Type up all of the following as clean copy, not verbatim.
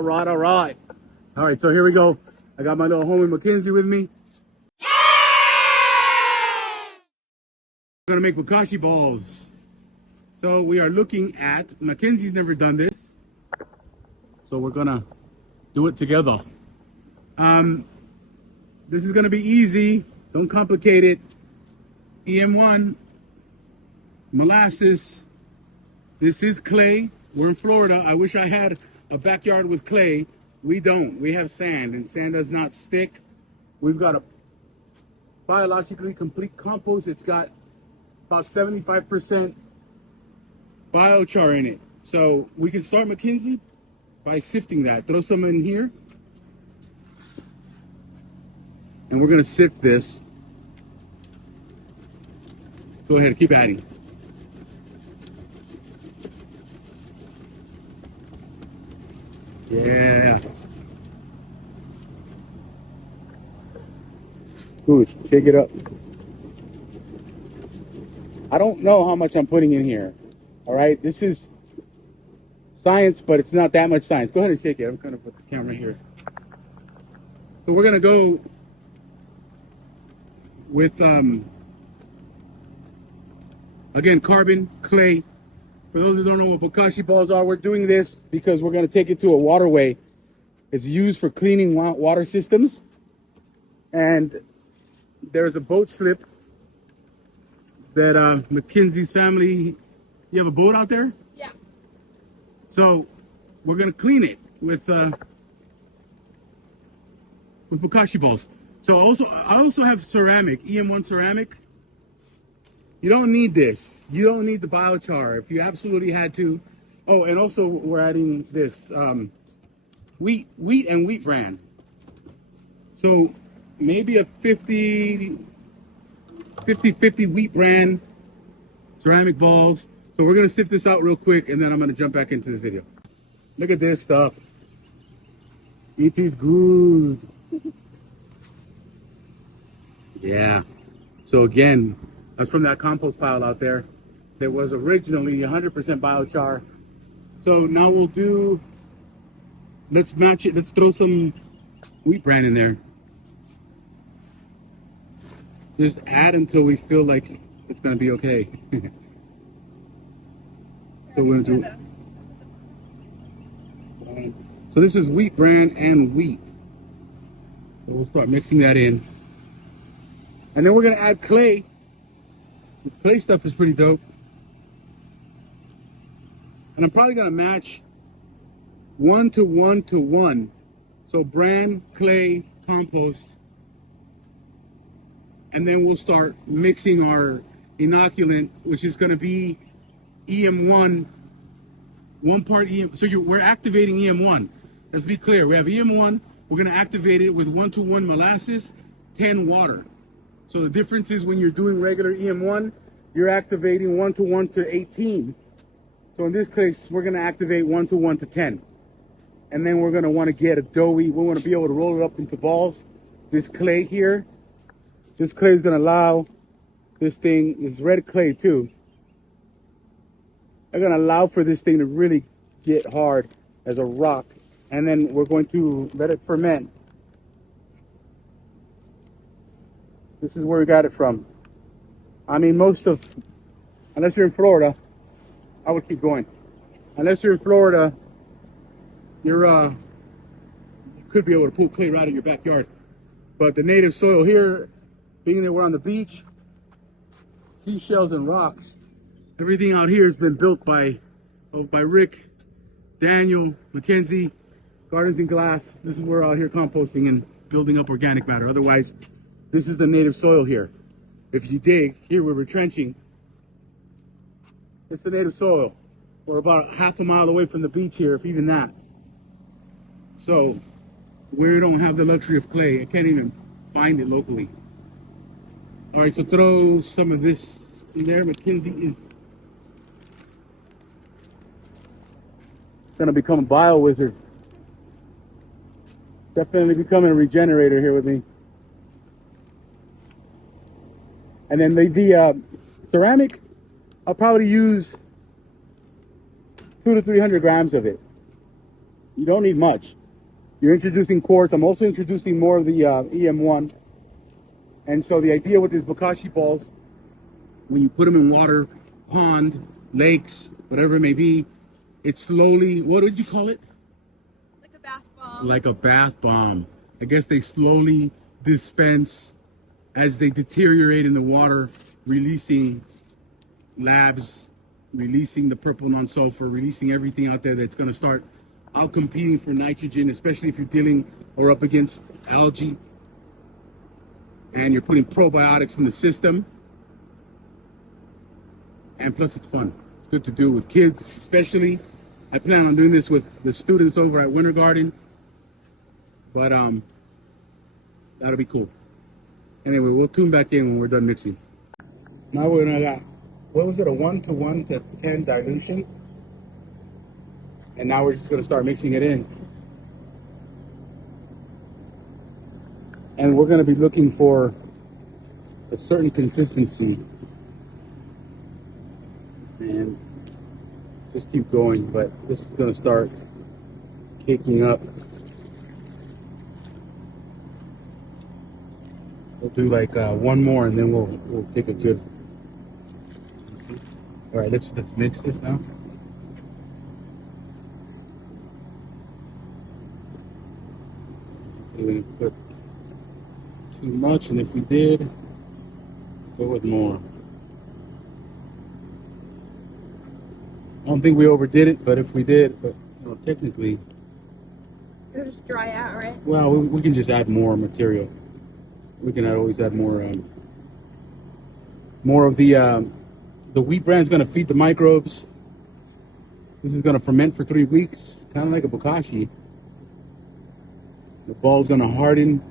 All right, all right. All right, so here we go. I got my little homie Mackenzie with me. We're gonna make Bokashi balls. So we are looking at, Mackenzie's never done this, so we're gonna do it together. This is gonna be easy, don't complicate it. EM1, molasses, this is clay. We're in Florida. I wish I had a backyard with clay. We don't, we have sand, and sand does not stick. We've got a biologically complete compost. It's got about 75% biochar in it. So we can start, Mackenzie, by sifting that. Throw some in here. And we're gonna sift this. Go ahead, keep adding. Yeah. Good, shake it up. I don't know how much I'm putting in here. All right, this is science, but it's not that much science. Go ahead and shake it. I'm gonna put the camera here. So we're gonna go with again, carbon, clay. For those who don't know what Bokashi balls are, we're doing this because we're gonna take it to a waterway. It's used for cleaning water systems, and there's a boat slip that Mackenzie's family. You have a boat out there? Yeah. So we're gonna clean it with Bokashi balls. So I also have ceramic, EM1 ceramic. You don't need this. You don't need the biochar. If you absolutely had to. Oh, and also we're adding this wheat and wheat bran. So maybe a 50-50 wheat bran, ceramic balls. So we're gonna sift this out real quick, and then I'm gonna jump back into this video. Look at this stuff. It is good. Yeah. So again, that's from that compost pile out there. There was originally 100% biochar. So now we'll do, let's match it. Let's throw some wheat bran in there. Just add until we feel like it's gonna be okay. So we're gonna do it. So this is wheat bran and wheat. So we'll start mixing that in. And then we're gonna add clay. This clay stuff is pretty dope. And I'm probably gonna match 1 to 1 to 1. So bran, clay, compost. And then we'll start mixing our inoculant, which is gonna be EM1, 1 part EM. So we're activating EM1. Let's be clear. We have EM1. We're going to activate it with 1 to 1 molasses, 10 water. So the difference is when you're doing regular EM1, you're activating 1 to 1 to 18. So in this case, we're going to activate 1 to 1 to 10. And then we're going to want to get a doughy. We want to be able to roll it up into balls. This clay here, this clay is going to allow this thing, this red clay too. I'm going to allow for this thing to really get hard as a rock. And then we're going to let it ferment. This is where we got it from. I mean, unless you're in Florida, I would keep going. Unless you're in Florida, you could be able to pull clay right out of your backyard. But the native soil here, being that we're on the beach, seashells and rocks, everything out here has been built by Rick, Daniel, Mackenzie, Gardens and Glass. This is where we're out here composting and building up organic matter. Otherwise, this is the native soil here. If you dig, here we're retrenching. It's the native soil. We're about half a mile away from the beach here, if even that. So, we don't have the luxury of clay. I can't even find it locally. All right, so throw some of this in there. Mackenzie is gonna become a bio wizard. Definitely becoming a regenerator here with me. And then the ceramic, I'll probably use 200 to 300 grams of it. You don't need much. You're introducing quartz. I'm also introducing more of the EM1. And so the idea with these Bokashi balls, when you put them in water, pond, lakes, whatever it may be, it slowly, what did you call it? Like a bath bomb. Like a bath bomb. I guess they slowly dispense as they deteriorate in the water, releasing labs, releasing the purple non-sulfur, releasing everything out there that's going to start out competing for nitrogen, especially if you're dealing or up against algae and you're putting probiotics in the system. And plus it's fun. It's good to do with kids, especially. I plan on doing this with the students over at Winter Garden, but that'll be cool. Anyway, we'll tune back in when we're done mixing. Now we're gonna, what was it, a 1 to 10 dilution? And now we're just gonna start mixing it in. And we're gonna be looking for a certain consistency. And just keep going, but this is gonna start caking up. We'll do like one more, and then we'll take a good. All right, let's mix this now. We didn't put too much, and if we did, go with more. I don't think we overdid it, but if we did, but you know, technically, It'll just dry out, right? well, we can just add more material. We can always add more of the wheat bran is going to feed the microbes. This is going to ferment for 3 weeks, kind of like a Bokashi. The ball is going to harden.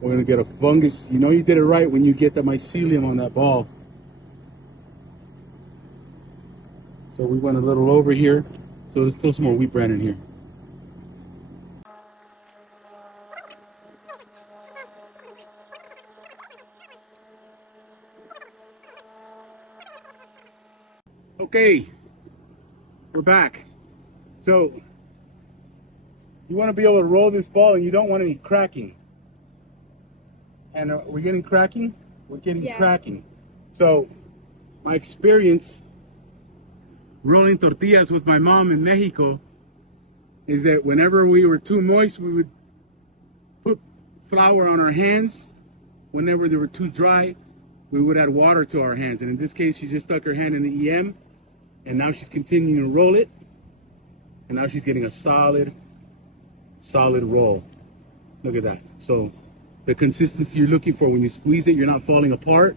We're going to get a fungus. You know you did it right when you get the mycelium on that ball. So we went a little over here. So let's throw some more wheat bran in here. Okay, we're back. So you want to be able to roll this ball, and you don't want any cracking. And we're getting cracking? We're getting cracking. So my experience rolling tortillas with my mom in Mexico is that whenever we were too moist, we would put flour on our hands. Whenever they were too dry, we would add water to our hands. And in this case, she just stuck her hand in the EM, and now she's continuing to roll it. And now she's getting a solid roll. Look at that. So the consistency you're looking for when you squeeze it, you're not falling apart.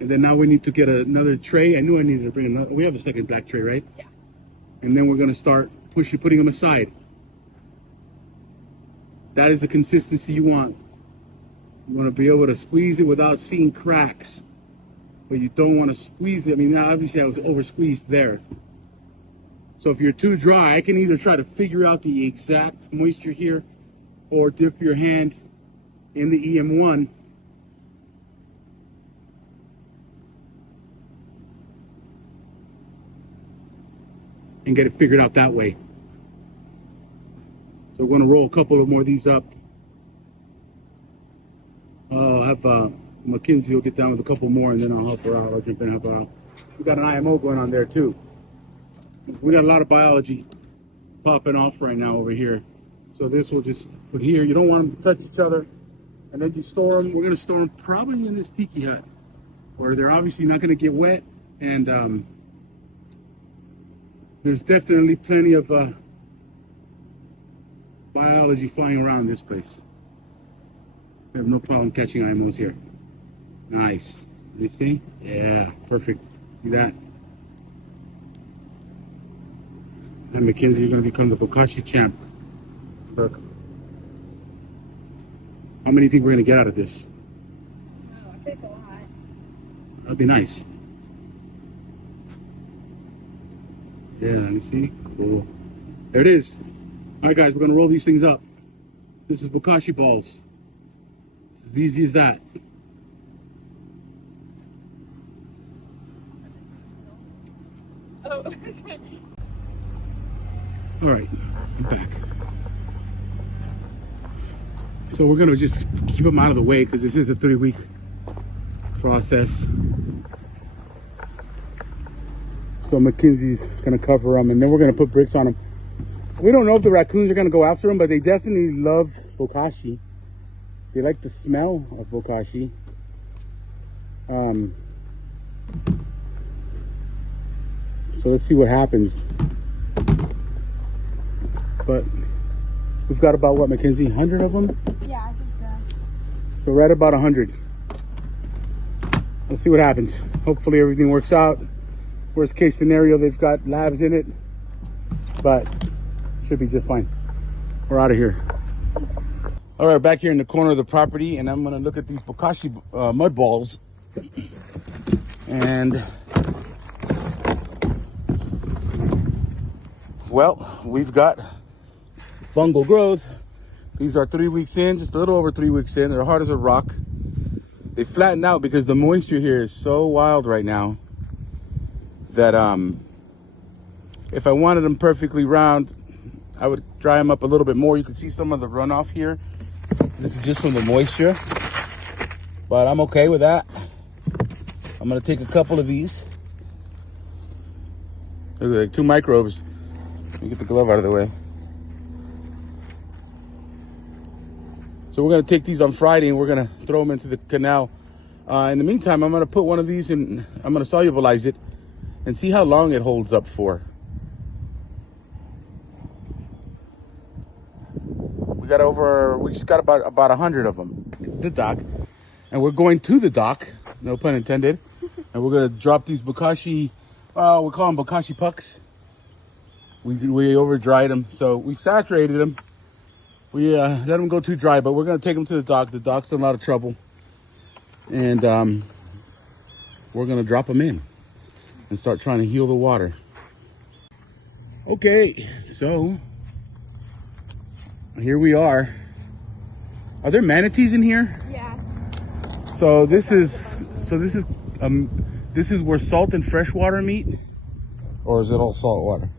And then now we need to get another tray. I knew I needed to bring another. We have a second black tray, right? Yeah. And then we're going to start putting them aside. That is the consistency you want. You want to be able to squeeze it without seeing cracks. But you don't want to squeeze it. I mean, now obviously I was over squeezed there. So if you're too dry, I can either try to figure out the exact moisture here, or dip your hand in the EM1. And get it figured out that way. So we're going to roll a couple of more of these up. I'll have Mackenzie will get down with a couple more, and then I'll help her out. I'll jump in and help her out. We got an IMO going on there too. We got a lot of biology popping off right now over here. So this will just put here. You don't want them to touch each other. And then you store them. We're going to store them probably in this tiki hut, where they're obviously not going to get wet. And there's definitely plenty of biology flying around this place. I have no problem catching IMOs here. Nice. You see? Yeah, perfect. See that? And Mackenzie, you're going to become the Bokashi champ. Look. How many do you think we're going to get out of this? Oh, I think a lot. That'd be nice. Yeah, let me see. Cool. There it is. All right, guys, we're going to roll these things up. This is Bokashi balls. It's as easy as that. Oh. All right, I'm back. So we're gonna just keep them out of the way because this is a 3-week process. So Mackenzie's gonna cover them, and then we're gonna put bricks on them. We don't know if the raccoons are gonna go after them, but they definitely love Bokashi. They like the smell of Bokashi. So let's see what happens. But we've got about, what, Mackenzie, 100 of them? Yeah, I think so. So right about 100. Let's see what happens. Hopefully everything works out. Worst case scenario, they've got labs in it, but should be just fine. We're out of here. All right, back here in the corner of the property, and I'm gonna look at these Bokashi mud balls. And well, we've got fungal growth. These are 3 weeks in, just a little over 3 weeks in. They're hard as a rock. They flatten out because the moisture here is so wild right now that if I wanted them perfectly round, I would dry them up a little bit more. You can see some of the runoff here. This is just from the moisture, but I'm okay with that. I'm gonna take a couple of these. Look at, like, 2 microbes. Let me get the glove out of the way. So we're gonna take these on Friday and we're gonna throw them into the canal. In the meantime, I'm gonna put one of these in, I'm gonna solubilize it and see how long it holds up for. We just got about 100 of them at the dock. And we're going to the dock, no pun intended. And we're gonna drop these Bokashi, we call them Bokashi pucks. We over dried them, so we saturated them. We let them go too dry, but we're gonna take them to the dock. The dock's in a lot of trouble. And we're gonna drop them in and start trying to heal the water. Okay, so here we are. Are there manatees in here? Yeah. So this is where salt and freshwater meet, or is it all salt water?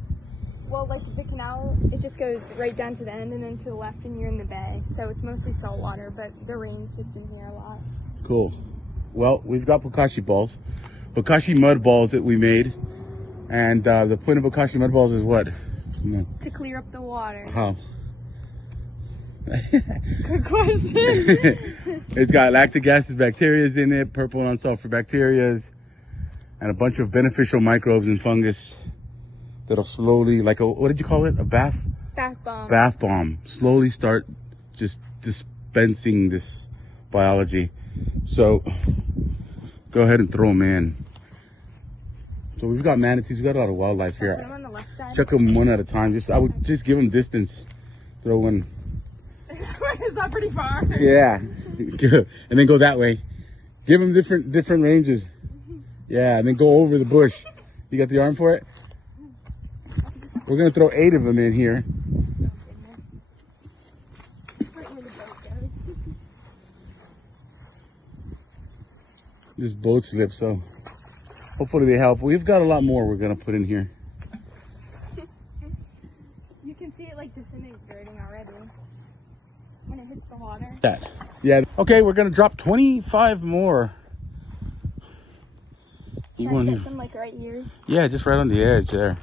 Well, like the canal, it just goes right down to the end and then to the left and you're in the bay. So it's mostly salt water, but the rain sits in here a lot. Cool. Well, we've got Bokashi balls, Bokashi mud balls that we made. And the point of Bokashi mud balls is what? To clear up the water. How? Good question. It's got lactic acid bacteria in it, purple and unsulfur bacteria, and a bunch of beneficial microbes and fungus that'll slowly, like a, what did you call it? A bath? Bath bomb. Bath bomb. Slowly start just dispensing this biology. So go ahead and throw them in. So we've got manatees. We've got a lot of wildlife here. Put them on the left side. Check them one at a time. I would just give them distance. Throw one. Is that pretty far? Yeah. And then go that way. Give them different ranges. Yeah, and then go over the bush. You got the arm for it? We're gonna throw 8 of them in here. This boat slipped, so hopefully they help. We've got a lot more we're gonna put in here. You can see it like disintegrating already when it hits the water. Yeah. Okay, we're gonna drop 25 more. Should I set some like right here? Yeah, just right on the edge there.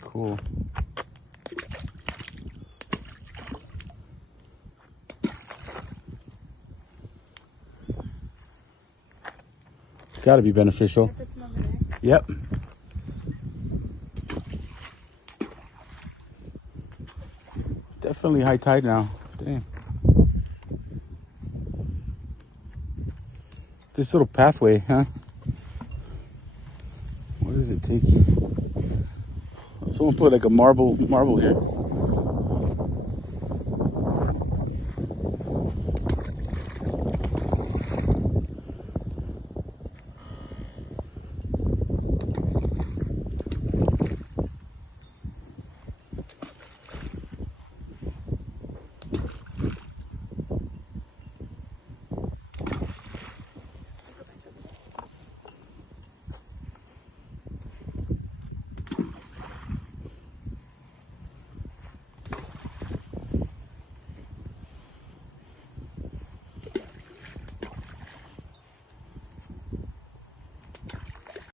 Cool. It's got to be beneficial. Yep. Definitely high tide now. Damn. This little pathway, huh? What does it take? Someone put like a marble here.